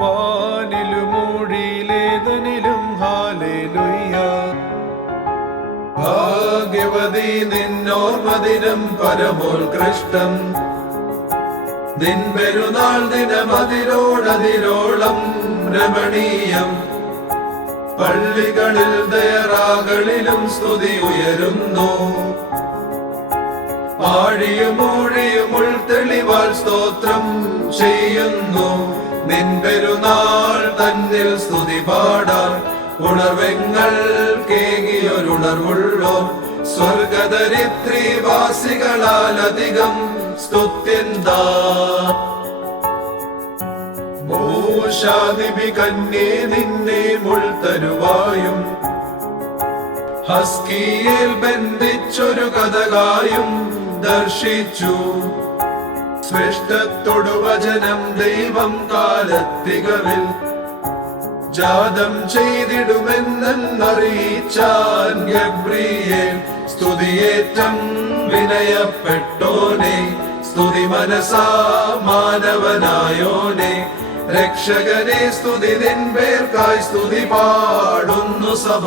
വാനിലും മൂഴിയിലേതനിലും hallelujah. ഭാഗ്യവതി നിന്നോർമദിനം പരമോത്കൃഷ്ടം, നിൻ പെരുന്നാൾ ദിനമതിരോടതിരോളം രമണീയം. പള്ളികളിൽ ദയറാകളിലും സ്തുതി ഉയരുന്നു, ആഴിയും മൂഴിയും ഉൾതെളിവാൽ സ്തോത്രം ചെയ്യുന്നു. നിൻ പെരുന്നാൾ തന്നിൽ സ്തുതി പാടാൻ ഉണർവെങ്ങൾ കേകിയൊരുണർവുള്ളോ. സ്വർഗധരിത്രിവാസികളാൽ അധികം സ്തുത്യന്താ. മൂശാദിബി കന്യേ നിന്നെ മുൾത്തരുവായും ഹസ്കിയിൽ ബന്ധിച്ചൊരു കഥകായും ദർശിച്ചു. സൃഷ്ടത്തോടു വചനം ദൈവം കാലത്തികവിൽ ജാതം ചെയ്തിടുമെന്നറിയിച്ചാൻ ഗബ്രിയേൽ. സ്തുതിയേറ്റം വിനയപ്പെട്ടോനെ, സ്തുതി മനസാ മാനവനായോനെ. രക്ഷകനെ സ്തുതി നിൻ പേർക്കായി സ്തുതി പാടുന്നു സഭ.